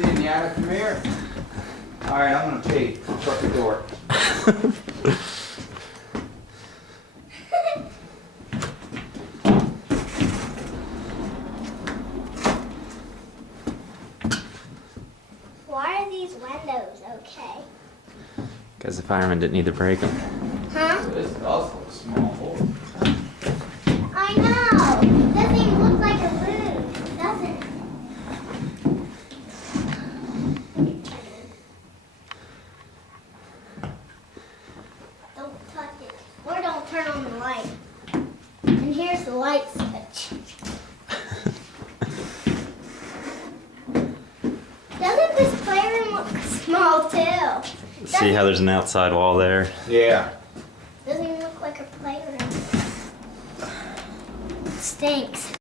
see in the attic from here. All right, I'm gonna pee. I'll shut the door. Why are these windows okay? Because the fireman didn't need to break them. Huh? This does look small. I know. Doesn't even look like a room, does it? Don't touch it. Or don't turn on the light. And here's the light switch. Doesn't this playroom look small too? See how there's an outside wall there? Yeah.